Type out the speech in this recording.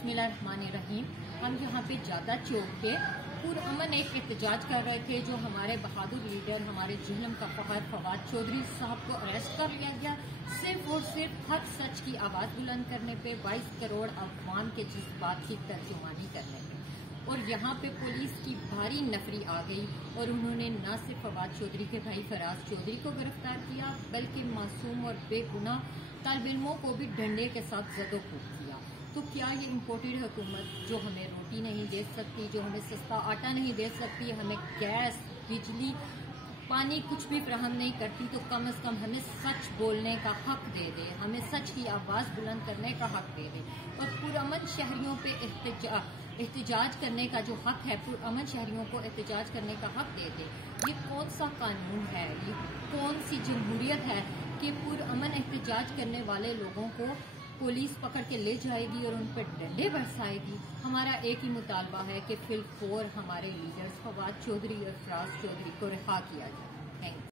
बिस्मिल्लाहिर्रहमानिर्रहीम। हम यहाँ पे जादा चौक पे पुरअमन एक एहतजाज कर रहे थे। जो हमारे बहादुर लीडर हमारे जहलम का फखर फवाद चौधरी साहब को अरेस्ट कर लिया गया, सिर्फ और सिर्फ हक सच की आवाज बुलंद करने पे, 22 करोड़ अफवान के जज्बात की तर्जुमानी करने पे। और यहाँ पे पुलिस की भारी नफरी आ गई और उन्होंने न सिर्फ फवाद चौधरी के भाई फराज चौधरी को गिरफ्तार किया, बल्कि मासूम और बेगुनाह तालिब इल्मों को भी डंडे के साथ जदोकूब किया। तो क्या ये इम्पोर्टेड हुकूमत जो हमें रोटी नहीं दे सकती, जो हमें सस्ता आटा नहीं दे सकती, हमें गैस, बिजली, पानी कुछ भी फराहम नहीं करती, तो कम से कम हमें सच बोलने का हक दे दे, हमें सच की आवाज़ बुलंद करने का हक दे दे। और पुरअमन शहरियों पे एहतजाज करने का जो हक है, पुरअमन शहरियों को एहतजाज करने का हक दे दे। ये कौन सा कानून है, ये कौन सी जमहूरियत है कि पुरअमन एहतजाज करने वाले लोगों को पुलिस पकड़ के ले जाएगी और उन पर डंडे बरसाएगी। हमारा एक ही मुतालबा है कि फिलफौर हमारे लीडर्स फवाद चौधरी और फराज चौधरी को रिहा किया जाए। Thank you.